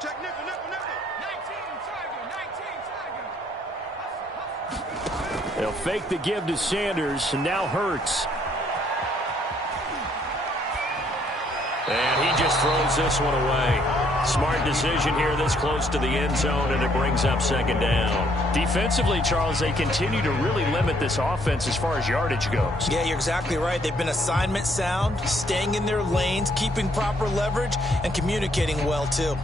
Check nickel, nickel, nickel. 19 target. They'll fake the give to Sanders, and now Hurts. And he just throws this one away. Smart decision here this close to the end zone, and it brings up second down. Defensively, Charles, they continue to really limit this offense as far as yardage goes. Yeah, you're exactly right. They've been assignment sound, staying in their lanes, keeping proper leverage, and communicating well, too.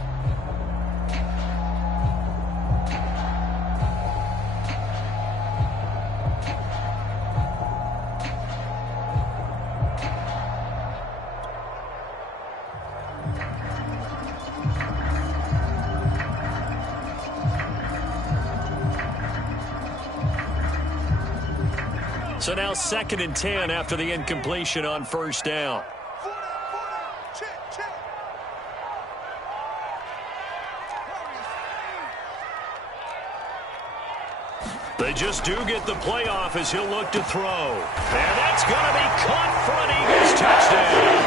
So now 2nd and 10 after the incompletion on first down. They just do get the playoff as he'll look to throw. And that's going to be caught for an Eagles touchdown.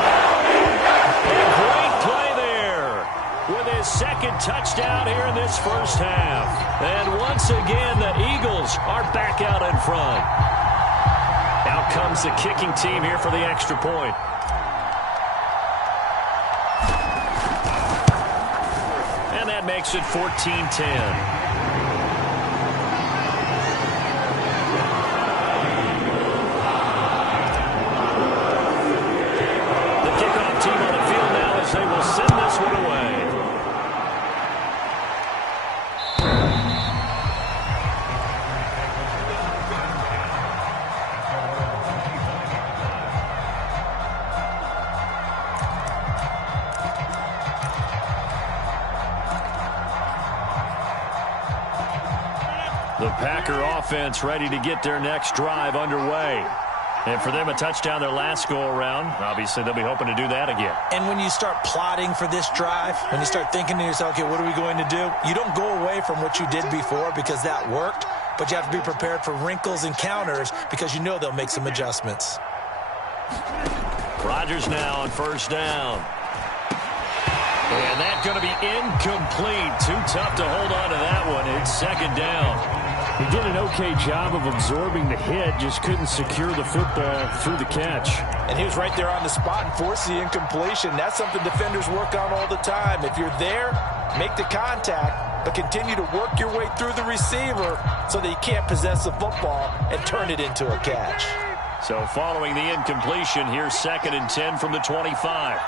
A great play there with his 2nd touchdown here in this first half. And once again, the Eagles are back out in front. Out comes the kicking team here for the extra point. And that makes it 14-10. They will send this one away. The Packer offense ready to get their next drive underway. And for them, a touchdown their last go-around. Obviously, they'll be hoping to do that again. And when you start plotting for this drive, when you start thinking to yourself, okay, what are we going to do? You don't go away from what you did before because that worked, but you have to be prepared for wrinkles and counters because you know they'll make some adjustments. Rodgers now on first down. And that's going to be incomplete. Too tough to hold on to that one. It's 2nd down. He did an okay job of absorbing the hit, just couldn't secure the football through the catch. And he was right there on the spot and forced the incompletion. That's something defenders work on all the time. If you're there, make the contact, but continue to work your way through the receiver so that you can't possess the football and turn it into a catch. So following the incompletion, here's 2nd and 10 from the 25.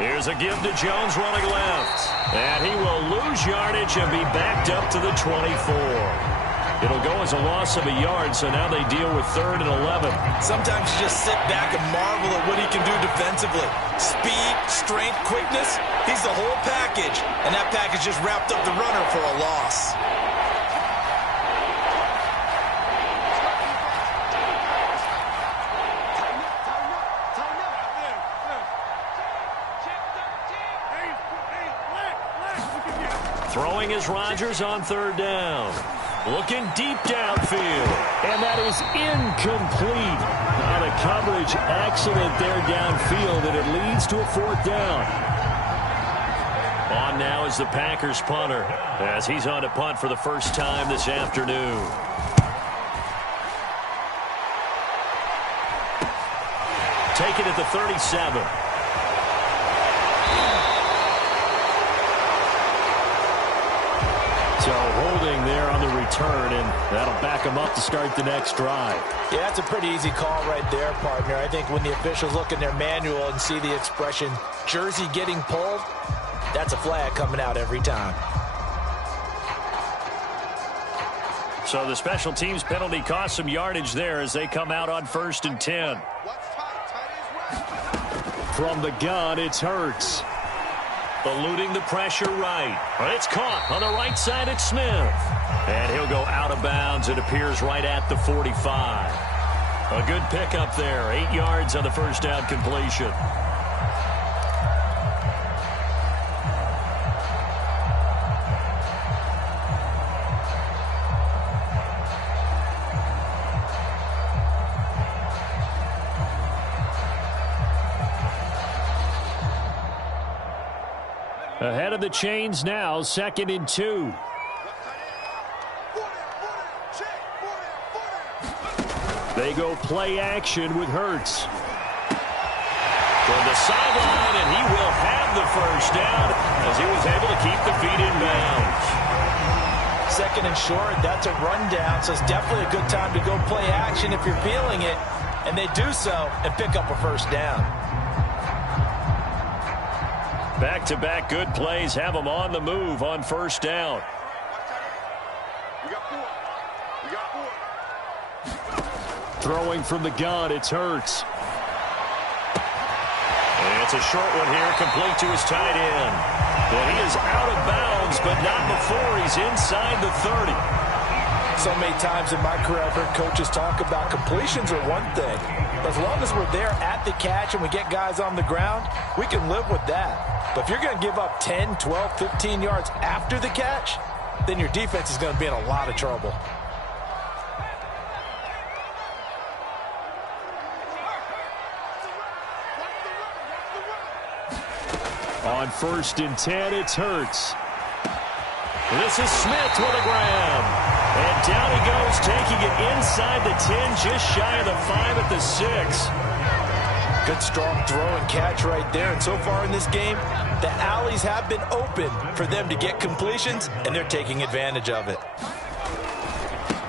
Here's a give to Jones running left. And he will lose yardage and be backed up to the 24. It'll go as a loss of a yard, so now they deal with 3rd and 11. Sometimes you just sit back and marvel at what he can do defensively. Speed, strength, quickness, he's the whole package. And that package just wrapped up the runner for a loss. Throwing is Rodgers on 3rd down. Looking deep downfield. And that is incomplete. Now the coverage excellent there downfield, and it leads to a 4th down. On now is the Packers punter as he's on to punt for the first time this afternoon. Taken at the 37. So holding there on the return, and that'll back them up to start the next drive. Yeah, that's a pretty easy call right there, partner. I think when the officials look in their manual and see the expression, jersey getting pulled, that's a flag coming out every time. So the special teams penalty cost some yardage there as they come out on 1st and 10. From the gun, it's Hurts. Eluding the pressure right. But it's caught on the right side at Smith. And he'll go out of bounds. It appears right at the 45. A good pickup there. 8 yards on the first down completion. Ahead of the chains now, 2nd and 2. They go play action with Hurts. Toward the sideline, and he will have the first down as he was able to keep the feet in bounds. 2nd and short, that's a rundown, so it's definitely a good time to go play action if you're feeling it. And they do so and pick up a first down. Back-to-back good plays have them on the move on first down. Throwing from the gun, it's Hurts. And it's a short one here, complete to his tight end. But he is out of bounds, but not before he's inside the 30. So many times in my career, I've heard coaches talk about completions are one thing. But as long as we're there at the catch and we get guys on the ground, we can live with that. But if you're going to give up 10, 12, 15 yards after the catch, then your defense is going to be in a lot of trouble. On 1st and 10, it's Hurts. This is Smith with a grab. And down he goes, taking it inside the 10, just shy of the 5 at the 6. Good strong throw and catch right there. And so far in this game, the alleys have been open for them to get completions, and they're taking advantage of it.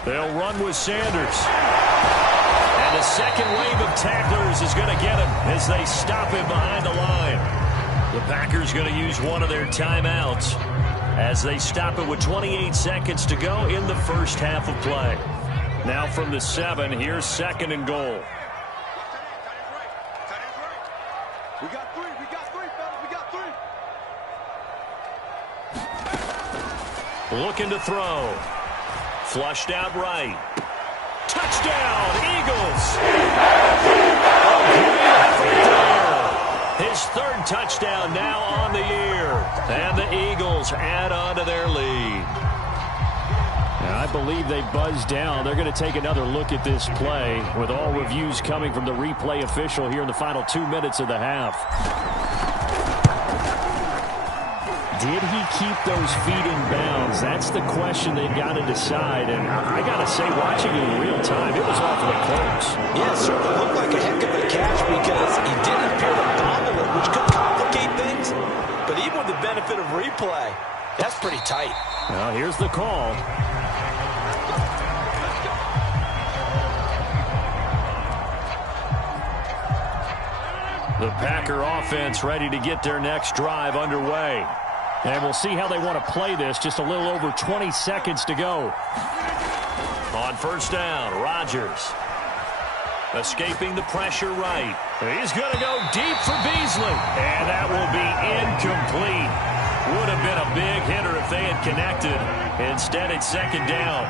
They'll run with Sanders. And a second wave of tacklers is going to get him as they stop him behind the line. The Packers going to use one of their timeouts as they stop it with 28 seconds to go in the first half of play. Now from the 7, here's 2nd and goal. We got three, fellas, we got three. Looking to throw. Flushed out right. Touchdown, Eagles! A great effort there. His 3rd touchdown now on the year. And the Eagles add on to their lead. Now, I believe they buzzed down. They're going to take another look at this play with all reviews coming from the replay official here in the final 2 minutes of the half. Did he keep those feet in bounds? That's the question they've got to decide. And I got to say, watching it in real time, it was awfully close. Yeah, it certainly looked like a heck of a catch because he didn't appear to bobble it, which could complicate things. But even with the benefit of replay, that's pretty tight. Well, here's the call. The Packer offense ready to get their next drive underway. And we'll see how they want to play this. Just a little over 20 seconds to go. On first down, Rodgers. Escaping the pressure right. He's going to go deep for Beasley. And that will be incomplete. Would have been a big hitter if they had connected. Instead, it's 2nd down.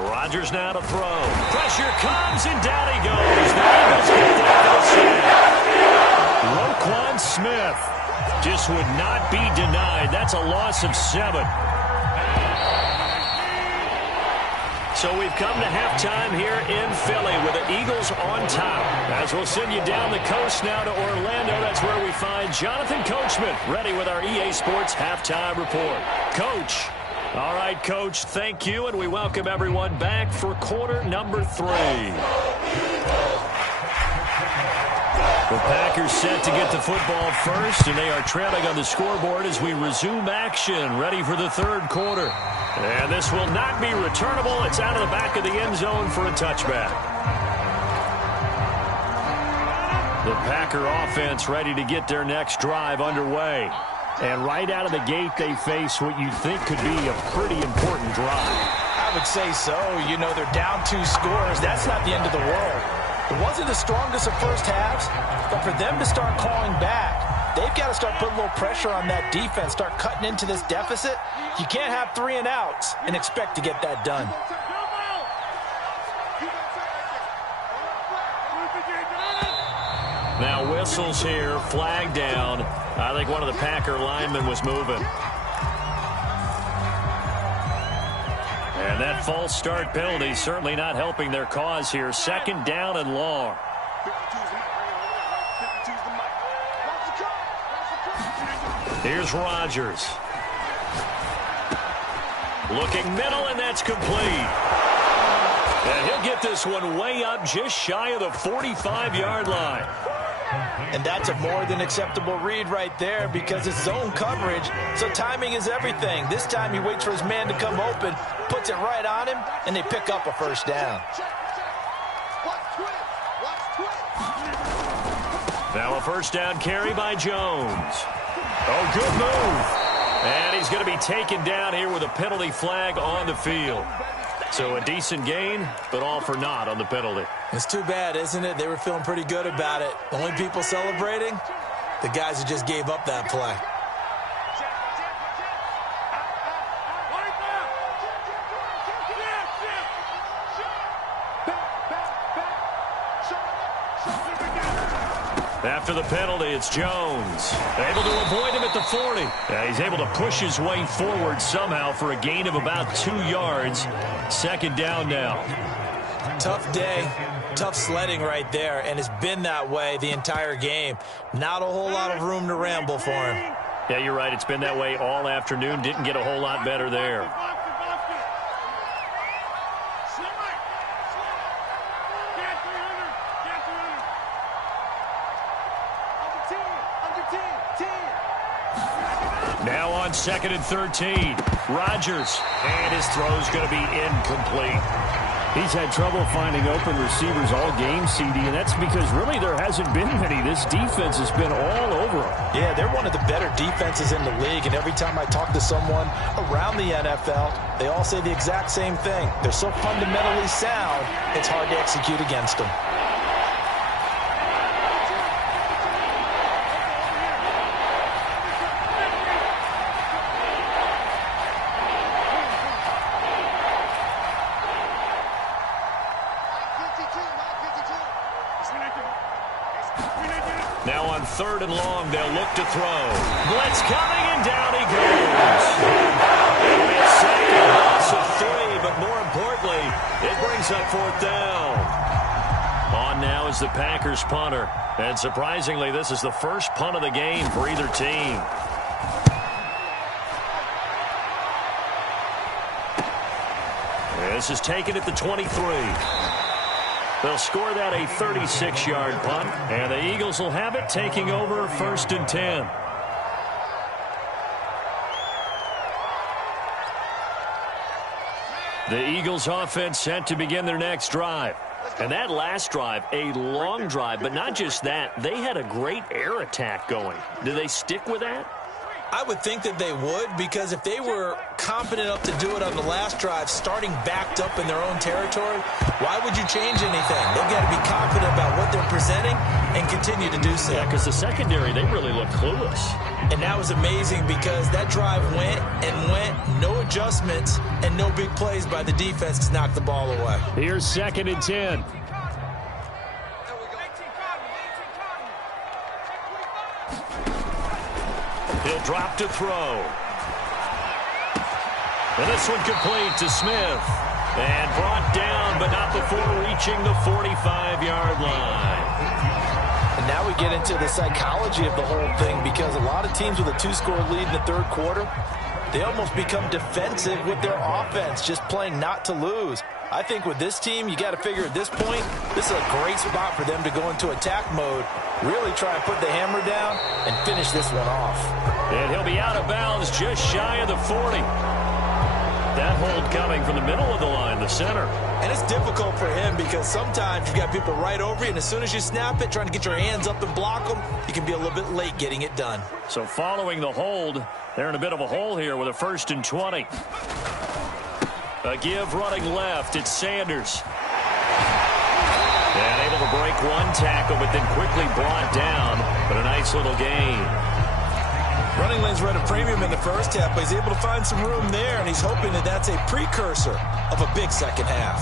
Rodgers now to throw. Pressure comes, and down he goes. The Eagles get there for the sack. Roquan Smith just would not be denied. That's a loss of 7. So we've come to halftime here in Philly with the Eagles on top. As we'll send you down the coast now to Orlando, that's where we find Jonathan Coachman ready with our EA Sports Halftime Report. Coach. All right, Coach, thank you, and we welcome everyone back for quarter number 3. The Packers set to get the football first, and they are trailing on the scoreboard as we resume action, ready for the 3rd quarter. And this will not be returnable. It's out of the back of the end zone for a touchback. The Packer offense ready to get their next drive underway. And right out of the gate, they face what you think could be a pretty important drive. I would say so. You know, they're down 2 scores. That's not the end of the world. It wasn't the strongest of first halves, but for them to start calling back, they've got to start putting a little pressure on that defense, start cutting into this deficit. You can't have 3 and outs and expect to get that done. Now whistles here, flag down. I think one of the Packer linemen was moving. And that false start penalty certainly not helping their cause here. Second down and long. Here's Rodgers. Looking middle, and that's complete. And he'll get this one way up just shy of the 45-yard line. And that's a more than acceptable read right there because it's zone coverage, so timing is everything. This time he waits for his man to come open, puts it right on him, and they pick up a first down. Now a first down carry by Jones. Oh, good move. And he's going to be taken down here with a penalty flag on the field. So a decent gain, but all for naught on the penalty. It's too bad, isn't it? They were feeling pretty good about it. The only people celebrating, the guys who just gave up that play. After the penalty, it's Jones. Able to avoid him at the 40. He's able to push his way forward somehow for a gain of about 2 yards. Second down now. Tough day, tough sledding right there, and it's been that way the entire game. Not a whole lot of room to ramble for him. Yeah, you're right. It's been that way all afternoon. Didn't get a whole lot better there. Now on 2nd and 13. Rodgers, and his throw's going to be incomplete. He's had trouble finding open receivers all game, CD, and that's because really there hasn't been many. This defense has been all over him. Yeah, they're one of the better defenses in the league, and every time I talk to someone around the NFL, they all say the exact same thing. They're so fundamentally sound, it's hard to execute against them. Now on 3rd and long, they'll look to throw. Blitz coming, and down he goes. It'll be a second loss of 3, but more importantly, it brings up 4th down. On now is the Packers punter. And surprisingly, this is the first punt of the game for either team. This is taken at the 23. They'll score that a 36-yard punt, and the Eagles will have it taking over 1st and 10. The Eagles offense set to begin their next drive. And that last drive, a long drive, but not just that. They had a great air attack going. Do they stick with that? I would think that they would, because if they were confident enough to do it on the last drive, starting backed up in their own territory, why would you change anything? They've got to be confident about what they're presenting and continue to do so. Yeah, because the secondary, they really look clueless. And that was amazing because that drive went and went, no adjustments, and no big plays by the defense to knock the ball away. Here's 2nd and 10. He'll drop to throw. And this one complete to Smith. And brought down, but not before reaching the 45-yard line. And now we get into the psychology of the whole thing, because a lot of teams with a 2-score lead in the 3rd quarter, they almost become defensive with their offense, just playing not to lose. I think with this team, you got to figure at this point, this is a great spot for them to go into attack mode, really try to put the hammer down and finish this one off. And he'll be out of bounds just shy of the 40. That hold coming from the middle of the line, the center. And it's difficult for him because sometimes you've got people right over you, and as soon as you snap it, trying to get your hands up and block them, you can be a little bit late getting it done. So following the hold, they're in a bit of a hole here with a 1st and 20. A give running left, it's Sanders. And able to break one tackle, but then quickly brought down. But a nice little gain. Running lanes were at a premium in the first half, but he's able to find some room there, and he's hoping that that's a precursor of a big second half.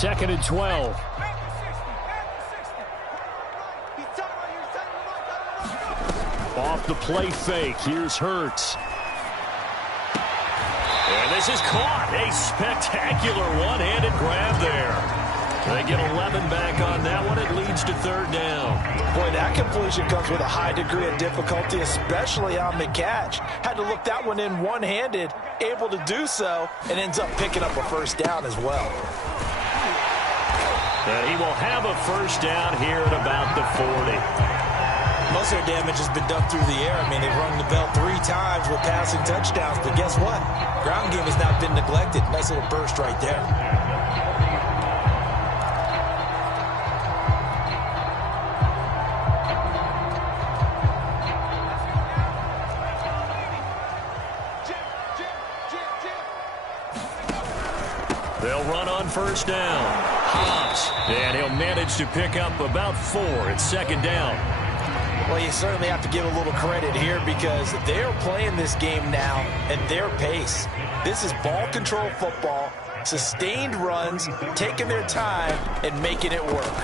2nd and 12. Off the play fake, here's Hurts. And this is caught. A spectacular one-handed grab there. They get 11 back on that one. It leads to 3rd down. Boy, that completion comes with a high degree of difficulty, especially on the catch. Had to look that one in one-handed, able to do so, and ends up picking up a 1st down as well. And he will have a 1st down here at about the 40. Most of their damage has been done through the air. I mean, they've rung the bell 3 times with passing touchdowns, but guess what? Ground game has not been neglected. Nice little burst right there. They'll run on 1st down. Hobbs, and he'll manage to pick up about 4 at 2nd down. Well, you certainly have to give a little credit here because they're playing this game now at their pace. This is ball control football, sustained runs, taking their time, and making it work.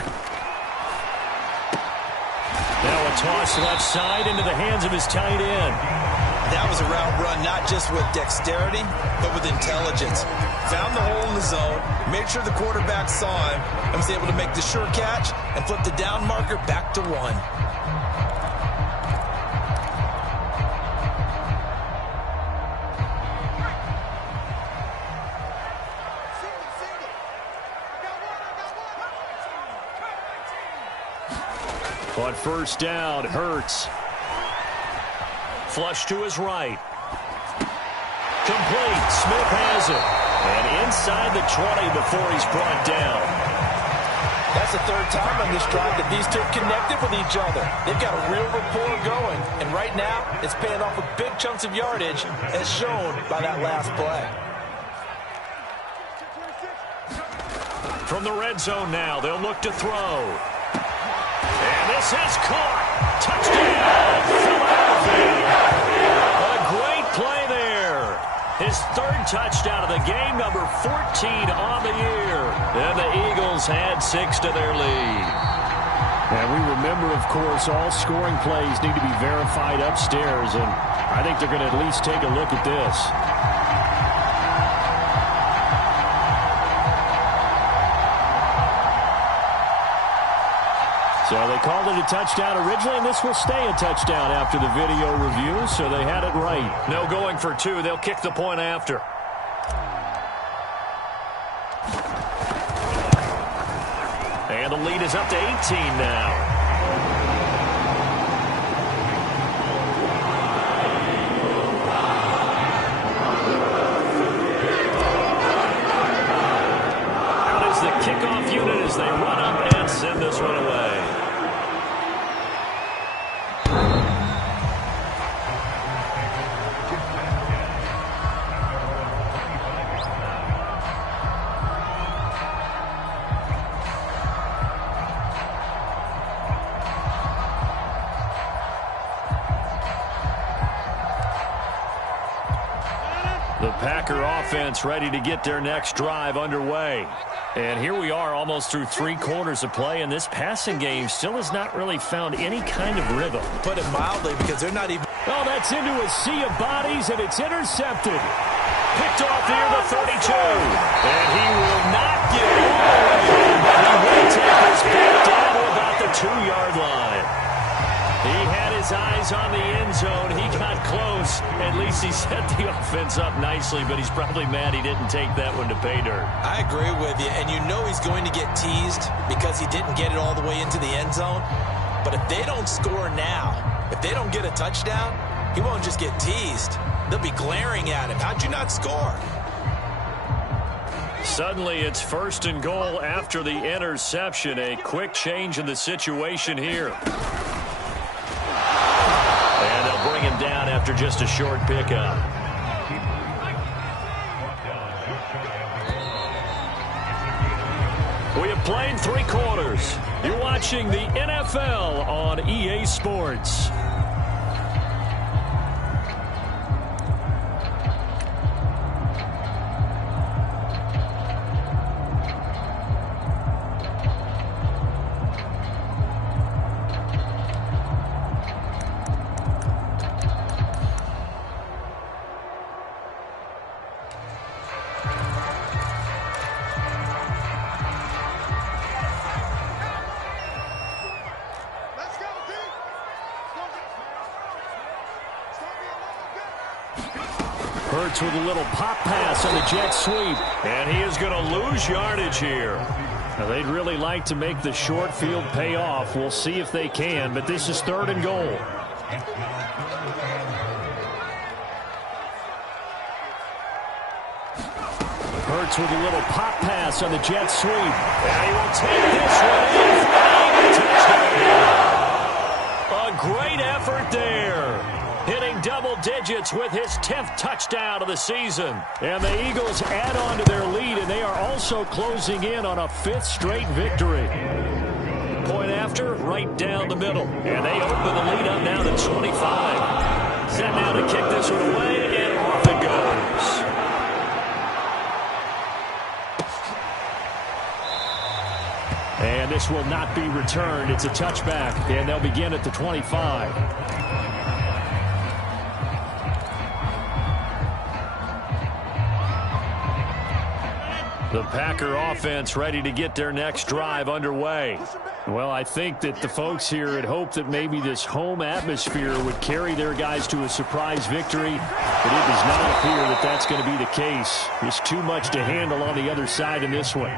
Now a toss left side into the hands of his tight end. That was a route run not just with dexterity, but with intelligence. Found the hole in the zone, made sure the quarterback saw him, and was able to make the sure catch and flip the down marker back to 1. On 1st down, Hurts. Flush to his right. Complete. Smith has it. And inside the 20 before he's brought down. That's the 3rd time on this drive that these two connected with each other. They've got a real rapport going. And right now, it's paying off with big chunks of yardage, as shown by that last play. From the red zone now, they'll look to throw. And this is caught. Touchdown, Philadelphia. A great play there. His 3rd touchdown of the game, number 14 on the year. And the Eagles had 6 to their lead. And we remember, of course, all scoring plays need to be verified upstairs, and I think they're going to at least take a look at this. So they called it a touchdown originally, and this will stay a touchdown after the video review, so they had it right. No going for 2. They'll kick the point after. And the lead is up to 18 now. Out is the kickoff unit as they run up and send this one away. The Packer offense ready to get their next drive underway. And here we are almost through 3 quarters of play, and this passing game still has not really found any kind of rhythm. Put it mildly, because they're not even... Oh, that's into a sea of bodies, and it's intercepted. Picked off near the 32. And he will not get all the way in, but he will take this back down to about the 2-yard line. He had his eyes on the end zone. He got close. At least he set the offense up nicely, but he's probably mad he didn't take that one to pay dirt. I agree with you, and you know he's going to get teased because he didn't get it all the way into the end zone. But if they don't score now, if they don't get a touchdown, he won't just get teased. They'll be glaring at him. How'd you not score? Suddenly, it's 1st and goal after the interception. A quick change in the situation here. And they'll bring him down after just a short pickup. We have played 3 quarters. You're watching the NFL on EA Sports. Hurts with a little pop pass on the jet sweep. And he is going to lose yardage here. Now, they'd really like to make the short field pay off. We'll see if they can, but this is 3rd and goal. Hurts with a little pop pass on the jet sweep. And he will take this one in. Touchdown. A great effort there. Hitting double digits with his 10th touchdown of the season. And the Eagles add on to their lead, and they are also closing in on a 5th straight victory. Point after, right down the middle. And they open the lead up now to 25. Set now to kick this one away, and off it goes. And this will not be returned. It's a touchback, and they'll begin at the 25. The Packer offense ready to get their next drive underway. Well, I think that the folks here had hoped that maybe this home atmosphere would carry their guys to a surprise victory, but it does not appear that that's going to be the case. There's too much to handle on the other side in this one.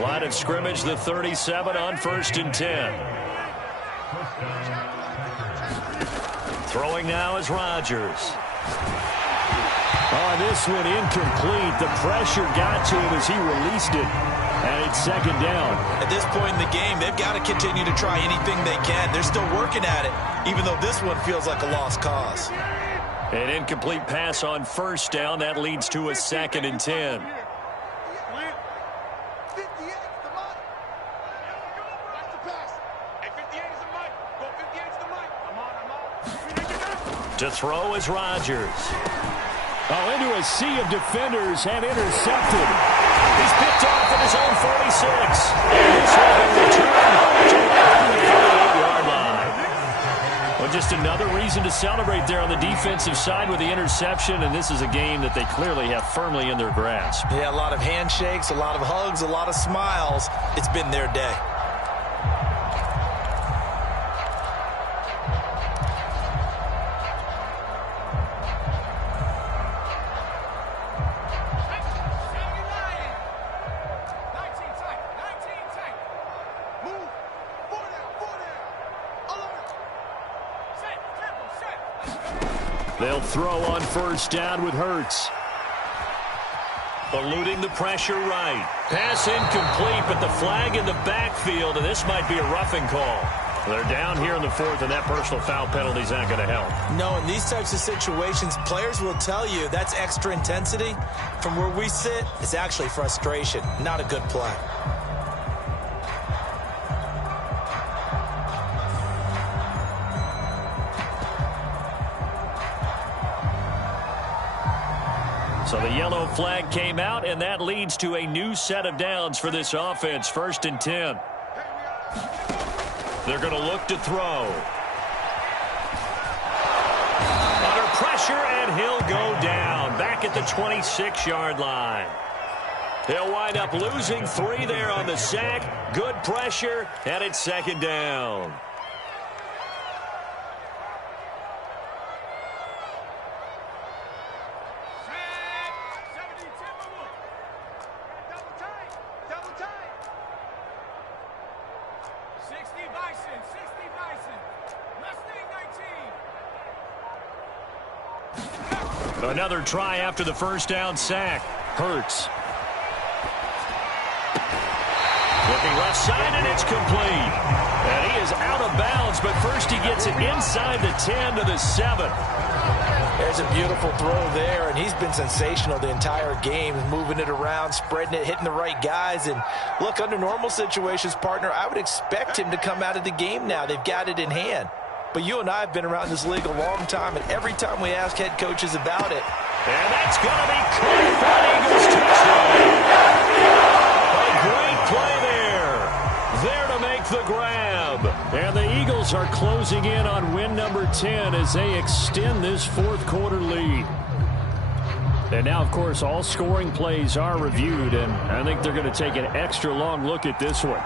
Line of scrimmage, the 37 on 1st and 10. Throwing now is Rodgers. Oh, this one incomplete. The pressure got to him as he released it. And it's 2nd down. At this point in the game, they've got to continue to try anything they can. They're still working at it, even though this one feels like a lost cause. An incomplete pass on 1st down. That leads to a 2nd and 10. To throw is Rodgers. Oh, into a sea of defenders and intercepted. He's picked off at his own 46. And this will be returned to the 38-yard line. Well, just another reason to celebrate there on the defensive side with the interception, and this is a game that they clearly have firmly in their grasp. Yeah, a lot of handshakes, a lot of hugs, a lot of smiles. It's been their day. They'll throw on 1st down with Hurts. Eluding the pressure right. Pass incomplete, but the flag in the backfield, and this might be a roughing call. They're down here in the 4th, and that personal foul penalty is not going to help. No, in these types of situations, players will tell you that's extra intensity. From where we sit, it's actually frustration, not a good play. So the yellow flag came out, and that leads to a new set of downs for this offense. 1st and 10. They're going to look to throw. Under pressure, and he'll go down. Back at the 26-yard line. He'll wind up losing 3 there on the sack. Good pressure, and it's 2nd down. Another try after the 1st down sack. Hurts. Looking left side, and it's complete. And he is out of bounds, but first he gets it inside the 10 to the 7. There's a beautiful throw there, and he's been sensational the entire game, moving it around, spreading it, hitting the right guys. And look, under normal situations, partner, I would expect him to come out of the game now. They've got it in hand. But you and I have been around this league a long time, and every time we ask head coaches about it. And that's going to be caught for an Eagles touchdown. A great play there. There to make the grab. And the Eagles are closing in on win number 10 as they extend this 4th quarter lead. And now, of course, all scoring plays are reviewed, and I think they're going to take an extra long look at this one.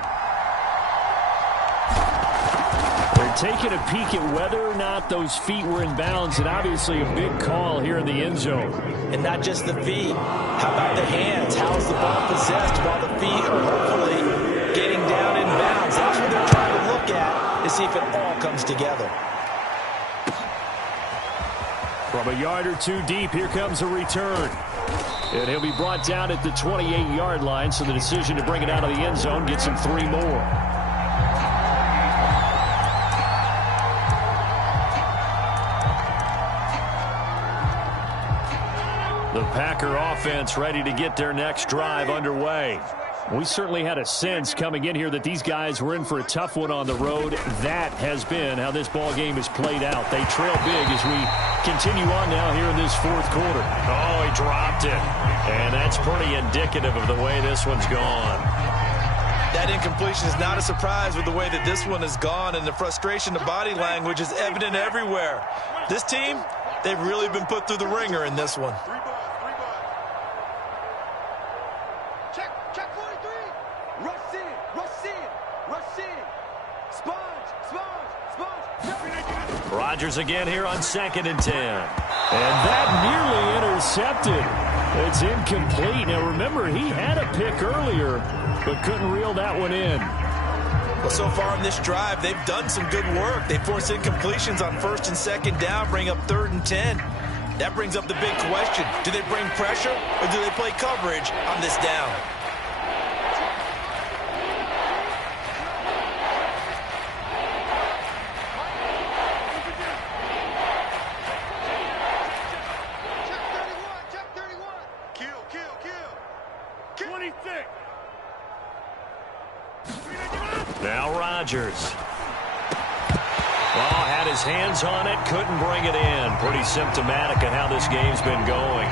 They're taking a peek at whether or not those feet were in bounds, and obviously a big call here in the end zone. And not just the feet. How about the hands? How's the ball possessed while the feet are hopefully getting down in bounds? That's what they're trying to look at to see if it all comes together. From a yard or two deep, here comes a return. And he'll be brought down at the 28-yard line, so the decision to bring it out of the end zone gets him 3 more. The Packer offense ready to get their next drive underway. We certainly had a sense coming in here that these guys were in for a tough one on the road. That has been how this ball game is played out. They trail big as we continue on now here in this fourth quarter. Oh, he dropped it. And that's pretty indicative of the way this one's gone. That incompletion is not a surprise with the way that this one has gone, and the frustration, the body language is evident everywhere. This team, they've really been put through the ringer in this one. Rodgers again here on 2nd and 10. And that nearly intercepted. It's incomplete. Now remember, he had a pick earlier, but couldn't reel that one in. Well, so far on this drive, they've done some good work. They forced incompletions on 1st and 2nd down, bring up 3rd and 10. That brings up the big question. Do they bring pressure or do they play coverage on this down? Now Rodgers. Well, had his hands on it, couldn't bring it in. Pretty symptomatic of how this game's been going.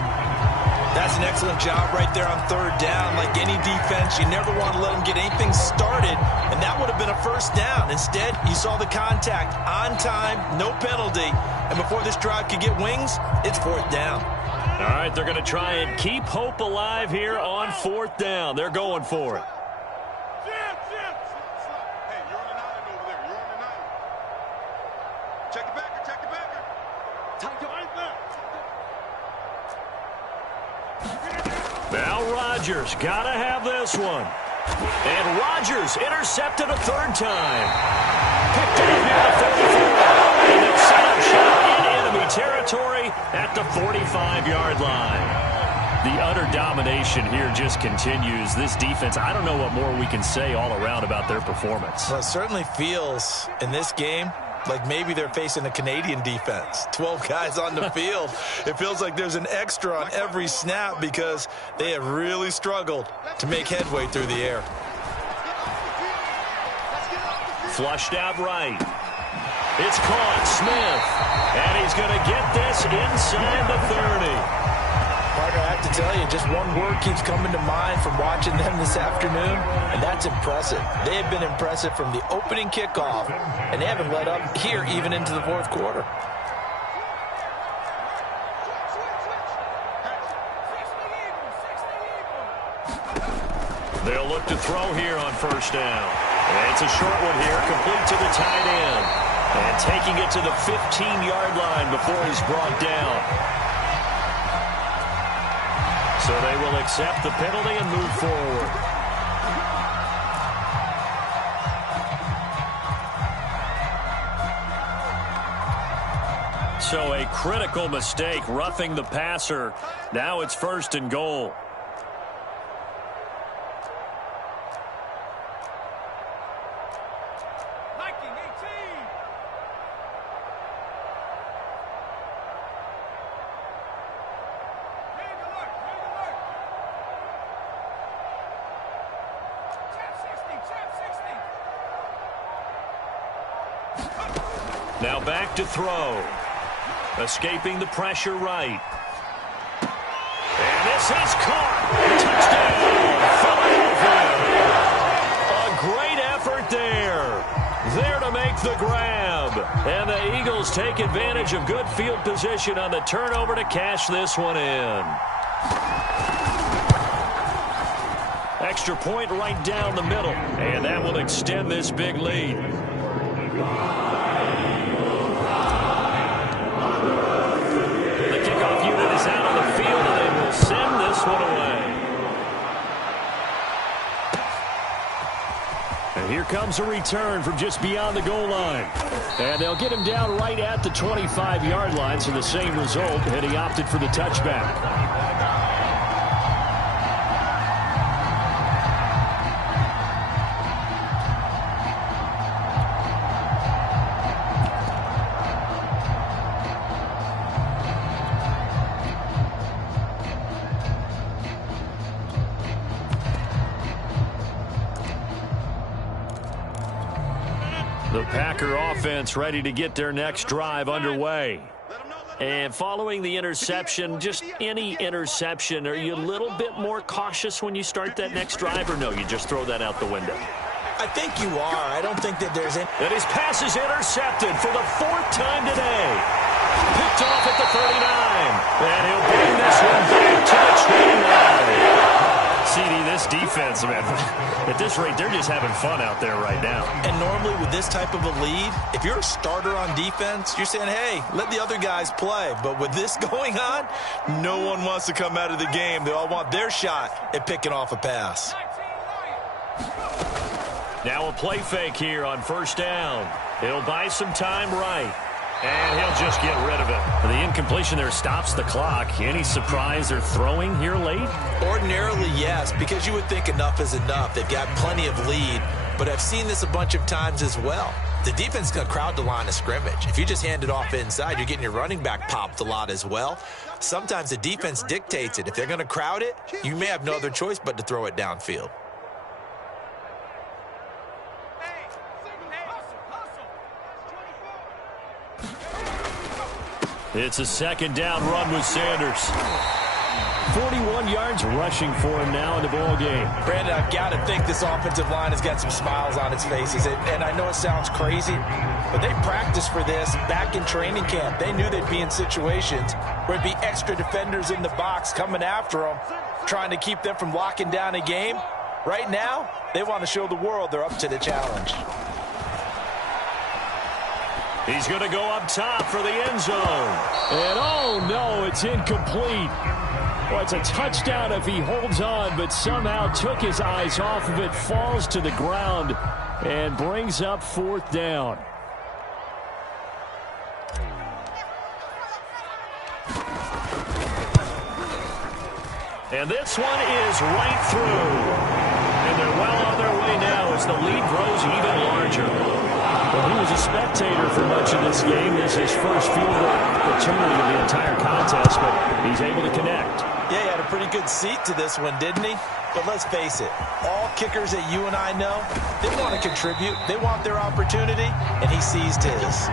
That's an excellent job right there on 3rd down. Like any defense, you never want to let them get anything started, and that would have been a 1st down. Instead, you saw the contact on time, no penalty, and before this drive could get wings, it's 4th down. All right, they're going to try and keep hope alive here on 4th down. They're going for it. Now Rodgers, gotta have this one. And Rodgers intercepted a 3rd time. Picked up here at the 34. And they'll set up shot in enemy territory at the 45-yard line. The utter domination here just continues. This defense, I don't know what more we can say all around about their performance. Well, it certainly feels in this game like maybe they're facing a Canadian defense. 12 guys on the field. It feels like there's an extra on every snap because they have really struggled to make headway through the air. Flushed out right. It's caught. Smith. And he's going to get this inside the 30. Partner, I have to tell you, just one word keeps coming to mind from watching them this afternoon, and that's impressive. They have been impressive from the opening kickoff, and they haven't let up here even into the 4th quarter. They'll look to throw here on 1st down. And it's a short one here, complete to the tight end. And taking it to the 15-yard line before he's brought down. So they will accept the penalty and move forward. So a critical mistake, roughing the passer. Now it's 1st and goal. Now back to throw. Escaping the pressure right. And this is caught. Touchdown, Philadelphia. A great effort there. There to make the grab. And the Eagles take advantage of good field position on the turnover to cash this one in. Extra point right down the middle. And that will extend this big lead. comes a return from just beyond the goal line. And they'll get him down right at the 25-yard line, so the same result, and he opted for the touchback. The Packer offense ready to get their next drive underway. And following the interception, just any interception, are you a little bit more cautious when you start that next drive, or no, you just throw that out the window? I think you are. I don't think that there's any... And his pass is intercepted for the 4th time today. Picked off at the 39. And he'll bring this one back to the 29. CD, this defense, man, at this rate, they're just having fun out there right now. And normally with this type of a lead, if you're a starter on defense, you're saying, hey, let the other guys play. But with this going on, no one wants to come out of the game. They all want their shot at picking off a pass. Now a play fake here on 1st down. He'll buy some time right. And he'll just get rid of it. The incompletion there stops the clock. Any surprise they're throwing here late? Ordinarily, yes, because you would think enough is enough. They've got plenty of lead, but I've seen this a bunch of times as well. The defense is going to crowd the line of scrimmage. If you just hand it off inside, you're getting your running back popped a lot as well. Sometimes the defense dictates it. If they're going to crowd it, you may have no other choice but to throw it downfield. It's a 2nd down run with Sanders. 41 yards rushing for him now in the ball game. Brandon, I've got to think this offensive line has got some smiles on its faces. And I know it sounds crazy, but they practiced for this back in training camp. They knew they'd be in situations where it'd be extra defenders in the box coming after them, trying to keep them from locking down a game. Right now, they want to show the world they're up to the challenge. He's going to go up top for the end zone. And oh no, it's incomplete. Well, it's a touchdown if he holds on, but somehow took his eyes off of it, falls to the ground, and brings up 4th down. And this one is right through. And they're well on their way now as the lead grows even larger. Well, he was a spectator for much of this game. This is his first field opportunity of the entire contest, but he's able to connect. Yeah, he had a pretty good seat to this one, didn't he? But let's face it, all kickers that you and I know, they want to contribute. They want their opportunity, and he seized his.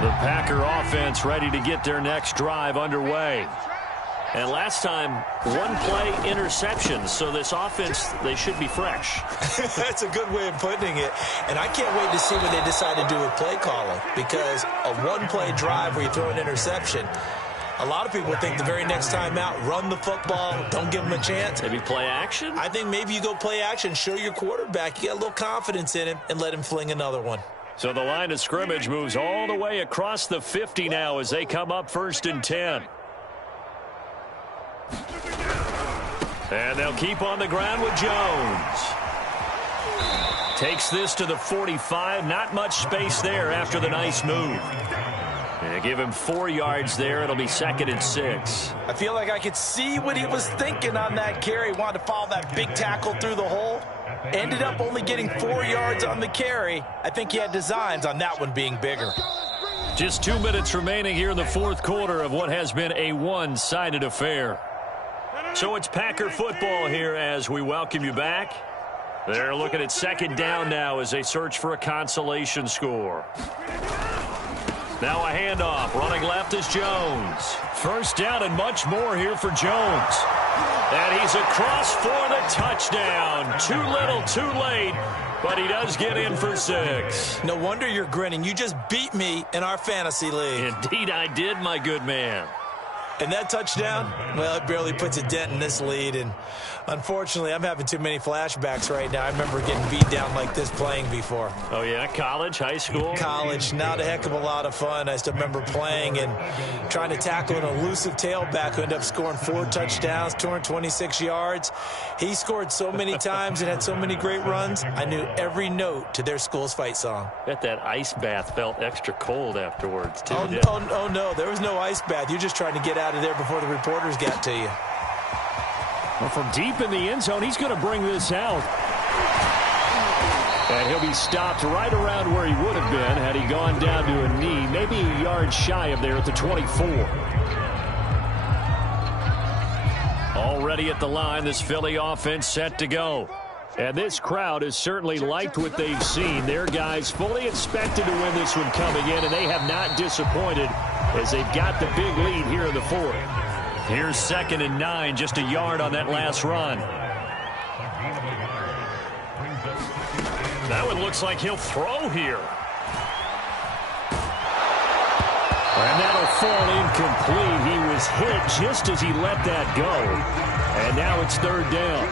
The Packer offense ready to get their next drive underway. And last time, 1-play interception. So this offense, they should be fresh. That's a good way of putting it. And I can't wait to see what they decide to do with play calling. Because a 1-play drive where you throw an interception, a lot of people think the very next time out, run the football, don't give them a chance. Maybe play action? I think maybe you go play action, show your quarterback you got a little confidence in him, and let him fling another one. So the line of scrimmage moves all the way across the 50 now as they come up 1st and 10. And they'll keep on the ground with Jones. Takes this to the 45. Not much space there after the nice move. And they give him 4 yards there. It'll be 2nd and 6. I feel like I could see what he was thinking on that carry. Wanted to follow that big tackle through the hole. Ended up only getting 4 yards on the carry. I think he had designs on that one being bigger. Just 2 minutes remaining here in the 4th quarter of what has been a one-sided affair. So it's Packer football here as we welcome you back. They're looking at 2nd down now as they search for a consolation score. Now a handoff. Running left is Jones. 1st down and much more here for Jones. And he's across for the touchdown. Too little, too late. But he does get in for 6. No wonder you're grinning. You just beat me in our fantasy league. Indeed I did, my good man. And that touchdown, well, it barely puts a dent in this lead. And unfortunately, I'm having too many flashbacks right now. I remember getting beat down like this playing before. Oh, yeah? College, high school? College, not a heck of a lot of fun. I still remember playing and trying to tackle an elusive tailback who ended up scoring 4 touchdowns, 226 yards. He scored so many times and had so many great runs, I knew every note to their school's fight song. Bet that ice bath felt extra cold afterwards, too. Oh, no, there was no ice bath. You're just trying to get out of there before the reporters got to you. Well, from deep in the end zone, he's going to bring this out. And he'll be stopped right around where he would have been had he gone down to a knee, maybe a yard shy of there at the 24. Already at the line, this Philly offense set to go. And this crowd has certainly liked what they've seen. Their guys fully expected to win this one coming in, and they have not disappointed as they've got the big lead here in the fourth. Here's 2nd and 9, just a yard on that last run. That one looks like he'll throw here. And that'll fall incomplete. He was hit just as he let that go. And now it's 3rd down.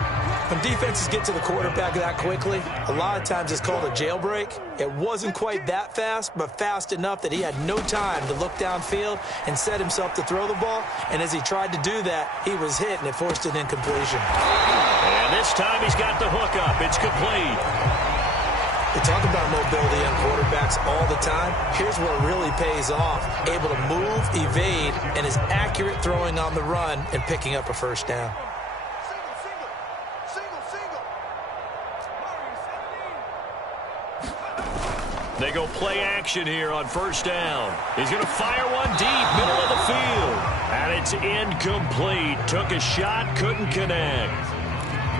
When defenses get to the quarterback that quickly, a lot of times it's called a jailbreak. It wasn't quite that fast, but fast enough that he had no time to look downfield and set himself to throw the ball. And as he tried to do that, he was hit, and it forced an incompletion. And this time he's got the hook up. It's complete. We talk about mobility on quarterbacks all the time. Here's where it really pays off. Able to move, evade, and is accurate throwing on the run and picking up a 1st down. They go play action here on 1st down. He's going to fire one deep, middle of the field. And it's incomplete. Took a shot, couldn't connect.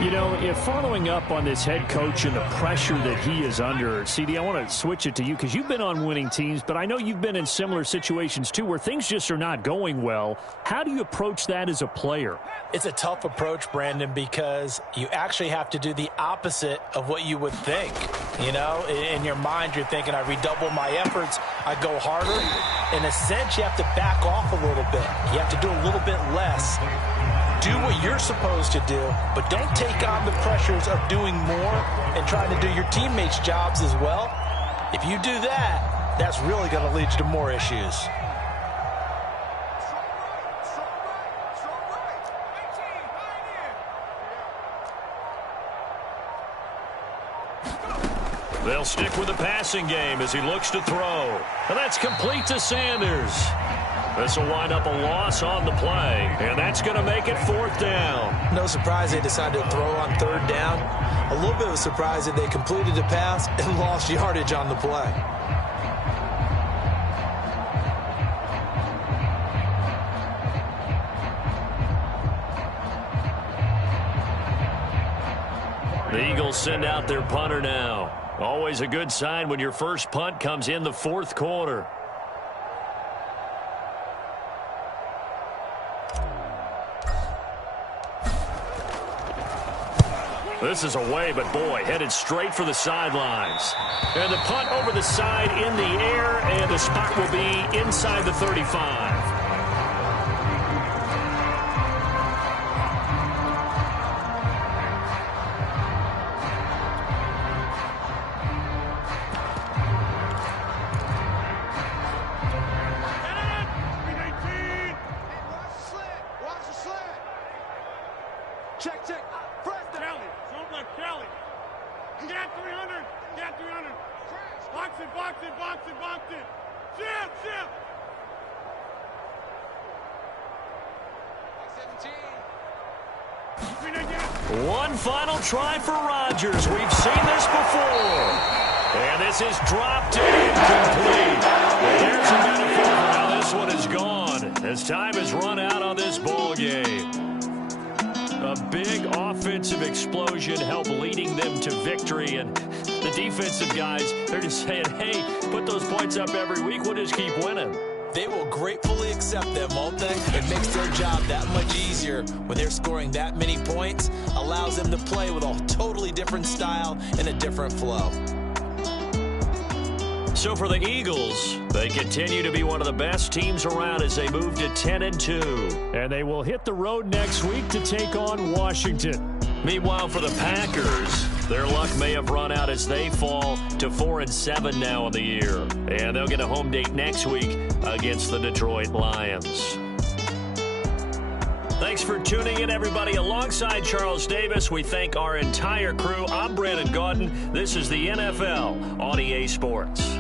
You know, if following up on this head coach and the pressure that he is under, CD, I want to switch it to you because you've been on winning teams, but I know you've been in similar situations too where things just are not going well. How do you approach that as a player? It's a tough approach, Brandon, because you actually have to do the opposite of what you would think. You know, in your mind, you're thinking, I redouble my efforts, I go harder. In a sense, you have to back off a little bit. You have to do a little bit less. Do what you're supposed to do, but don't take on the pressures of doing more and trying to do your teammates' jobs as well. If you do that, that's really going to lead you to more issues. They'll stick with the passing game as he looks to throw. And that's complete to Sanders. This will wind up a loss on the play, and that's going to make it 4th down. No surprise they decided to throw on 3rd down. A little bit of a surprise that they completed the pass and lost yardage on the play. The Eagles send out their punter now. Always a good sign when your first punt comes in the 4th quarter. This is away, but boy, headed straight for the sidelines. And the punt over the side in the air, and the spot will be inside the 35. Check, check. First down. Kelly. Don't let Kelly. Get 300. Get 300. Box it, box it, box it, box it. Shift, shift. 17. One final try for Rodgers. We've seen this before. And this is dropped and incomplete. And there's a metaphor for how this one is gone as time has run out on this ball game. A big offensive explosion helped leading them to victory, and the defensive guys, they're just saying, hey, put those points up every week, we'll just keep winning. They will gratefully accept them, won't they? It makes their job that much easier when they're scoring that many points, allows them to play with a totally different style and a different flow. So for the Eagles, they continue to be one of the best teams around as they move to 10-2. And they will hit the road next week to take on Washington. Meanwhile, for the Packers, their luck may have run out as they fall to 4-7 now in the year. And they'll get a home date next week against the Detroit Lions. Thanks for tuning in, everybody. Alongside Charles Davis, we thank our entire crew. I'm Brandon Gaudin. This is the NFL on EA Sports.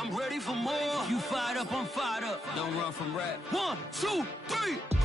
I'm ready for more. You fired up, I'm fired up. Don't run from rap. 1, 2, 3.